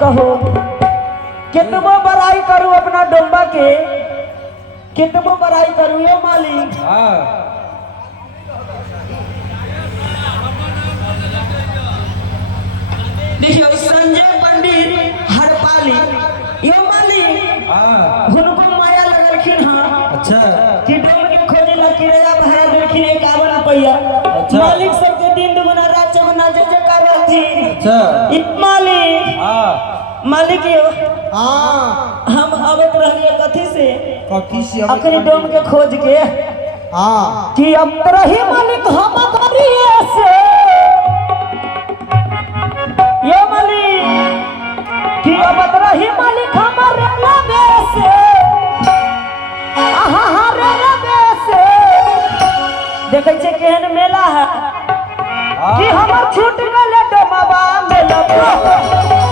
कहो कितनो बड़ाई करूं अपना डोंबा के, कितनो बड़ाई करूं ये मालिक। देखियो संजय पंडित हरपाली ये मालिक उनको माया लगलखिन। हाँ अच्छा कि डोंब के खोजे ला किराया भाड़ा देलखिन 51 रुपया। मालिक सबके दिन दुगुना रात चौगुना जय जयकार रहती। अच्छा मालिक मालिक हाँ हम आवत रहिए कथी से कथी से आखिरी डोम के खोज के हाँ कि अब रही मालिक हम करिए से ये मालिक कि अब रही मालिक हमारे लगे से आहा रे लगे से देखे छे केहन मेला है कि हमर छूट गेले डोमाबा मेला।